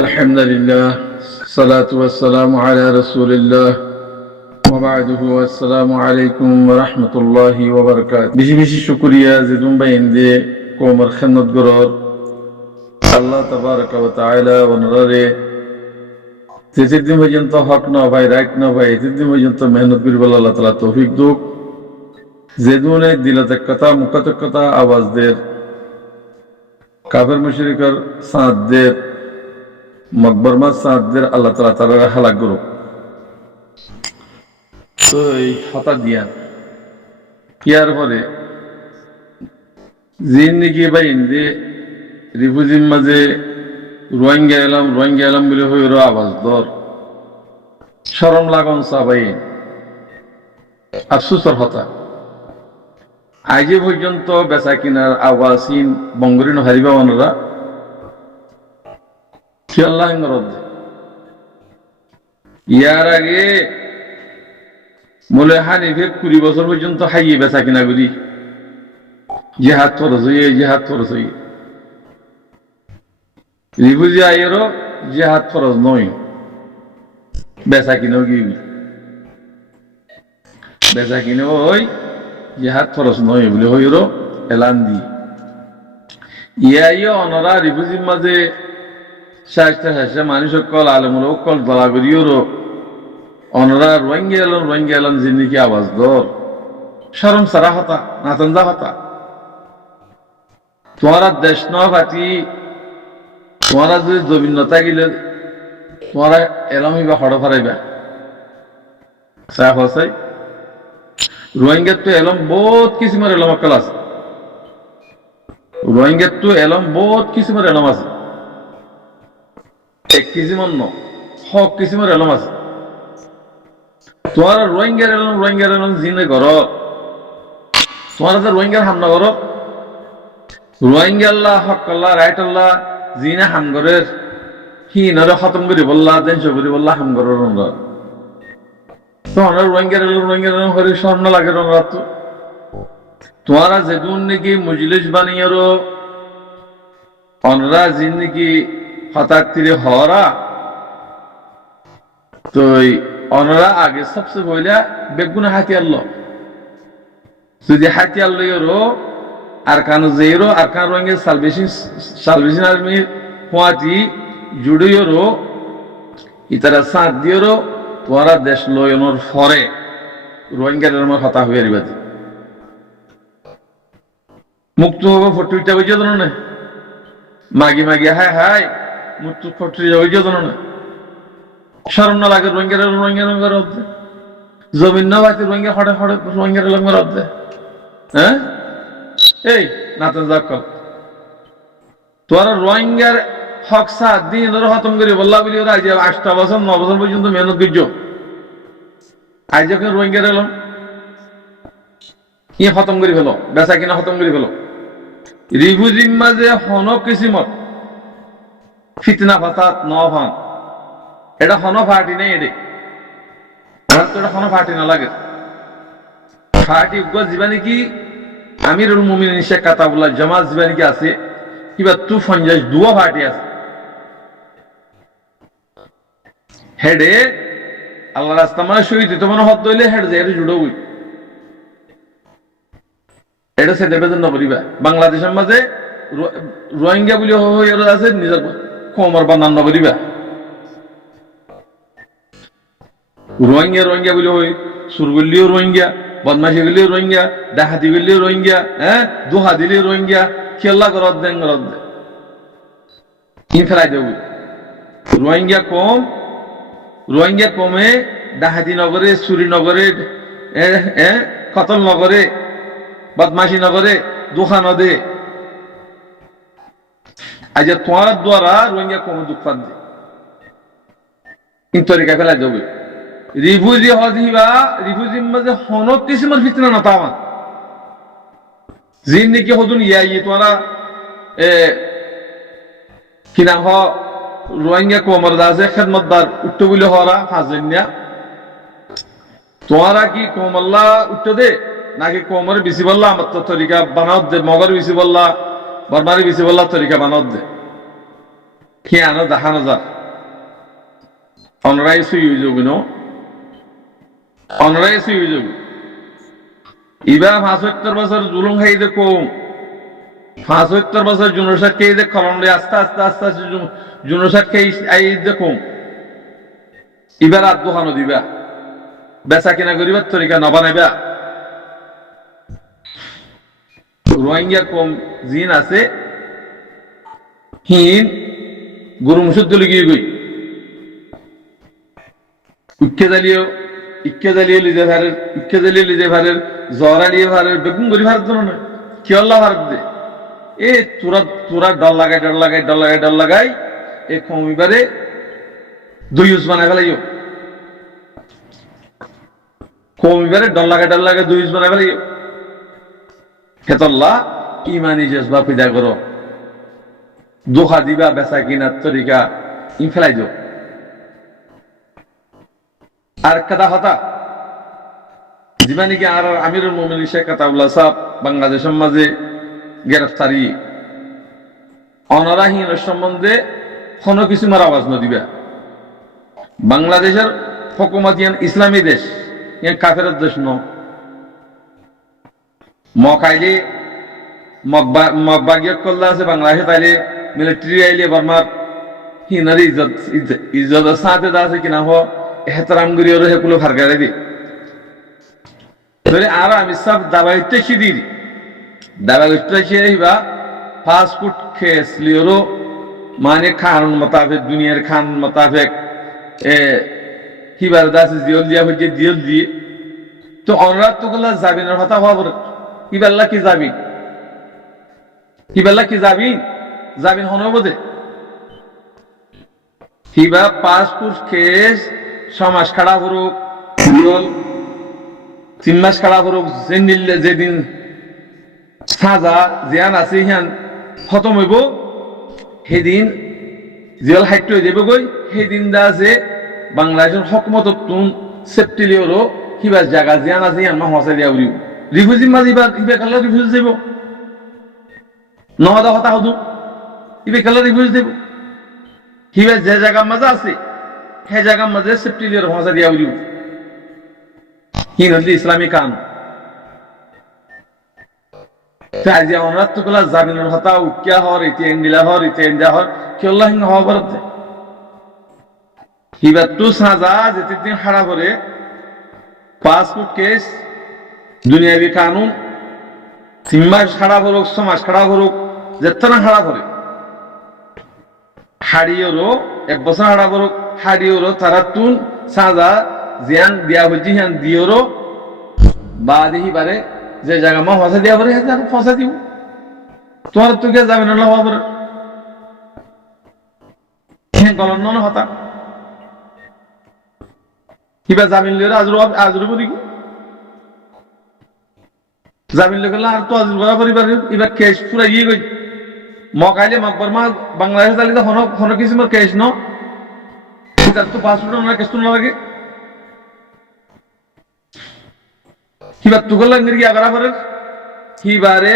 الحمد لله الصلاة والسلام على رسول الله وبعده والسلام عليكم ورحمة الله وبركاته বেশি বেশি শুকরিয়া জিদুম বাইন্দে কোমর খেদমত গরর আল্লাহ তাবারক ওয়া তাআলা ওনরে যেদিন পর্যন্ত হক না ভাই রাইট না ভাই যেদিন পর্যন্ত মেহনত করি বলে আল্লাহ তাআলা তৌফিক দুক যেদুনে দিলতে কথা মুখতে কথা আওয়াজ দের কাফের মুশরিকের সাথ দের মকবরমা সাদের আল্লাহ তাআলা তারা হালাক করো তো এই হতা দিয়া কিয়ার পরে জিন নাকি ভাই ইন্দে রিফুজির মাঝে রোহিঙ্গা এলাম বলে হইর আওয়াজ দর শরম লাগন সাবাই আফসোসের হতা আজ পর্যন্ত বেচা কিনার আওয়াজহীন বঙ্গরিন হারিবা ওনারা ইয়ার আগে মলে হানিফে 20 বছর পর্যন্ত হাইয়ে বেচা কিনা করি জিহাদ ফরজ হইয়ে রিফুজি আইয়েরও জিহাদ ফরজ নয় বেচা কিনাও গিয়ে বেচা কিনাও ওই জিহাদ ফরজ নয় বলে হইরো এলান দি ইয়াইও অনরা রিফুজির মাঝে শাস্ত্র মানুষ কল আলমুল কল দলাগরিওর অনরা রোহিঙ্গা এলাম জিন্দিগি আওয়াজ দর শরম সারা হতা নাতন্দা হতা তোমারা দেশ ন ভাতি তোমারা যদি জমিনতা গিলে তোমারা এলাম হইবা হড় ফারাইবা সাহ হসাই রোহিঙ্গার তো এলম বহুত কিসিমের এলম অকল আছে রোহিঙ্গার তো এলম বহুত কিসিমের এলম আছে এক কিসিমন ন হক কিসিমের এলম আছে তোমার রোহিঙ্গার এলম জিনে ঘর তোমার রোহিঙ্গার হামনা ঘর রোহিঙ্গা আল্লাহ হক আল্লাহ রাইট আল্লাহ জিনে হামগরের হিনরে খতম করি বললা দেশ করি বললা হামগরের তোমার রোহিঙ্গার এলম হরি স্বর্ণ লাগে রাত তোমারা যেদিন নাকি মজলিস বানিয়েরো অনরা জিন নাকি হঠাৎ তীরে হরা তো অনরা আগে সবচেয়ে বইলা বেগুনা হাতিয়ার ল যদি হাতিয়ার লইরো আর কানো যেইরো আর কান রঙের সালভেশন আর্মি হোয়াটি জুড়িওরো ইতারা সাথ দিয়েরো তোমারা দেশ লয়নোর ফরে রোহিঙ্গার হতা হয়ে আরিবাদি মুক্ত হবে ফটুইটা বুঝে দেন না মাগি হায় হায় মুক্ত ফটুই বুঝে দেন না শরম না লাগে রোহিঙ্গার অর্ধে জমিন না বাতি রোহিঙ্গা হড়ে রোহিঙ্গার লঙ্গের অর্ধে হ্যাঁ এই নাতেন যাক তোরা রোহিঙ্গার হক সাত দিন ধরে খতম করি বললা বলি ওরা আজ 8 বছর 9 বছর পর্যন্ত মেহনত করছ আজ যখন রোহিঙ্গার এলাম ইয়ে খতম করে ফেলো বেচা কিনা খতম করে ফেলো রিফুজির মাঝে হন কিসিমত ফিতনা ফাসাদ নভান এটা হন ফাটি নেই এটা হন ফাটি না লাগে ফাটি জীবানি কি আমিরুল মুমিনিন শেখ কাতাবুল্লাহ জামাত জীবানি কি আছে কিবা তু ফঞ্জাস দুয়া ফাটি আছে হেডে আল্লাহ রাস্তা মানে শহীদ তো মানে হত হইলে হেড যে এটা জুড়ো উই এটা সে দেবে নবরিবা বাংলাদেশের মাঝে রোহিঙ্গা বলে আছে নিজের কোমর বানান নবরিবা রোহিঙ্গা বলে হই সুরগুলিও রোহিঙ্গা বদমাশি গুলিও রোহিঙ্গা ডাহাতি গুলিও রোহিঙ্গা হ্যাঁ দোহা দিলেও রোহিঙ্গা খেলা করত দেন ফেলাই দেব রোহিঙ্গা কমে ডাহাতি নগরে চুরি নগরে কতল নগরে বদমাশি নগরে দোহা নদে আজ তোমার দ্বারা রোহিঙ্গা কমে দুঃখ দে ইন তরিকা ফেলাই দেবে রিফুজি হদিবা রিফুজির মাঝে হনক কিসিমের ফিতনা না তামান জিন নাকি হদুন তোরা কিনা রোহিঙ্গা কোমর দাসে খেদমতদার উঠতে বলে হরা হাজেনিয়া তোরা কি কোমল্লা উঠতে দে নাকি কোমর বেশি বললা আমার তো তরিকা বানাও দে মগর বেশি বললা বরমারি বেশি বললা তরিকা বানাও দে খেয়ানো দেখানো যা অনরাই সুই যোগ ন অনরাই সুই যোগ ইবা ৭৫ বছর জুলুম খাই দে কম ৭৫ বছর জুনুসাত খেয়ে দে খলন আস্তে আস্তে আস্তে আস্তে জুনুসাত খেয়ে আই দে কম ইবার আর দোকানো দিবা বেচা কিনা করিবার তরিকা নবানাইবা রোহিঙ্গা কম জিন আছে হিন গরু মুসুদ্দ লিগিয়ে গই ইক্কে জ্বালিয়ে লিজে ভারের জরা লিয়ে ভারের বেগুন গরি ভারত না কি আল্লাহ ভারত দে এ তোরা ডর লাগাই এ কমিবারে দুই ইউজ বানাই ফেলাইও কমিবারে ডর লাগাই দুই ইউজ বানাই ফেলাইও হেতল্লাহ ইমানি জজবা পিদা করো দোহা দিবা বেচা কিনার তরিকা ই ফেলাই দিও আর কথা হতা জীবানিকে আর আমিরুল মুমিনিন শেখ আতাউল্লাহ সাহেব বাংলাদেশের মাঝে গ্রেফতারি অনারাহীন সম্বন্ধে কোনো কিছু মার আওয়াজ ন দিবা বাংলাদেশের হুকুমতিয়ান ইসলামী দেশ ইয়ান কাফেরের দেশ ন মকাইলে মকবাগিয়ত করলে আছে বাংলাদেশে তাইলে মিলিটারি আইলে বর্মার হিনারি ইজ্জত সাথে আছে কিনা হ এহতারাম করি ওর হেকুলো ফারগারে দি ধরে আর আমি সব দাবাইতে শিদি দাবাইতে শিবা ফাস্টফুড কেস লিওরো মানে খান মোতাবেক দুনিয়ার খান মোতাবেক হিবার দাস জিয়ল দিয়া হইছে জিয়ল দিয়ে তো অনুরাগ তো গুলা জামিনের কথা হওয়ার হিবাল্লা কি জামিন হন বোধে হিবা পাসপোর্ট কেস 6 মাস খাড়া করুক 3 মাস খাড়া করুক যেদিন সাজা জিয়ান আছে হিয়ান খতম হইব সেদিন জিয়াল হাইট হয়ে যাবে গই সেদিন দা আছে বাংলাদেশের হকমত তুন সেপ্টিলিওরও কিবা জায়গা জিয়ান আছে হিয়ান মা হসে দিয়া উড়িব রিফিউজি মাজিবা ইবে কালা রিফিউজি যাব নহদা কথা হদু ইবে কালা রিফিউজি দেব কিবা যে জায়গা মাঝে আছে হে জায়গা মাঝে সেপ্টিলিওর হসে দিয়া উড়িব হিন ইসলামী কান তাই যে অনুরাগ তো গুলা জামিনের হতা উকিয়া হর ইতি এন্ডিলা হর ইতি এন্ডা হর কি আল্লাহ হিং হওয়া বরতে হিবা তু সাজা যেতে দিন হারা করে পাসপোর্ট কেস দুনিয়াবি কানুন 3 মাস খাড়া করুক 6 মাস খাড়া করুক যেতনা খাড়া করে হাড়িওরও 1 বছর খাড়া করুক হাড়িওরও তারা তুন সাজা জিয়ান দিয়া হইছি হিয়ান দিওরও বা দেখি বারে যে জায়গা মা ফসা দিয়া পারে ফসা দিব তোমার তো কে যাবে না হওয়া পারে গলন নন হতা কিবা জামিন লিয়ে আজরু করি জামিন লিয়ে গেলে আর তো আজরু করা পরিবার এবার কেস পুরা ইয়ে গই মকাইলে মকবর মা বাংলাদেশ চালিতে হন কিছু কেস ন তো পাসপোর্ট না কেস তো না লাগে কিবা তুগল লাগনি কি আগরা করে কিবারে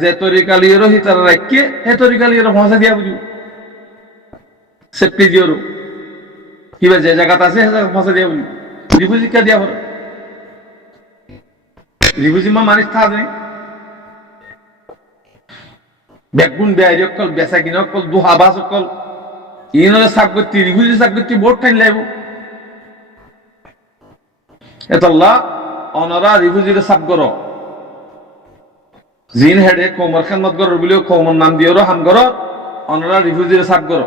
যে তরিকালিয়েরও হিতার রাখকে হে তরিকালিয়েরও ভাষা দিয়া বুঝু সেফটি দিওরও কিবা যে জায়গাতে আছে হে জায়গা ভাষা দিয়া বুঝু রিফিউজি কা দিয়া পড়ে রিফিউজি মা মানিস থা নেই বেগুন বেয়ারি অকল বেচা কিনা অকল দুহা বাস অকল ইনলে সাব করতে রিফিউজি সাব করতে বোর্ড টাইম লাইব এতল্লাহ অনরা রিফিউজিরে সাব করো জিন হেডে কোমর খেদমত করো বলিও কোমর নাম দিও হাম করো অনরা রিফিউজিরে সাব করো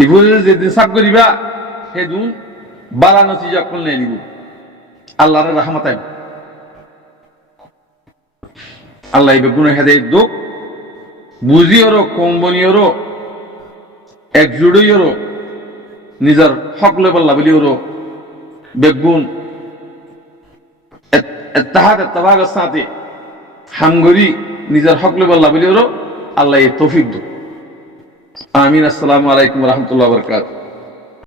রিফিউজিরে যেদিন সাব করিবা সেদিন বালা নতিজা করলে নিব আল্লাহর রহমত আইব আল্লাহ বেগুনে হেদে দুঃখ বুঝিওরো কোম্বনিওরো একজুড়ইওরো নিজের হক লেবল্লা বলিওরো বেগুন এত্তাহাদের সাথে হামগরি নিজের হক লেবল্লা বলিওরো আল্লাহ তৌফিক দো আমিন। আসসালামু আলাইকুম ওয়া রাহমাতুল্লাহি ওয়া বারাকাতুহু।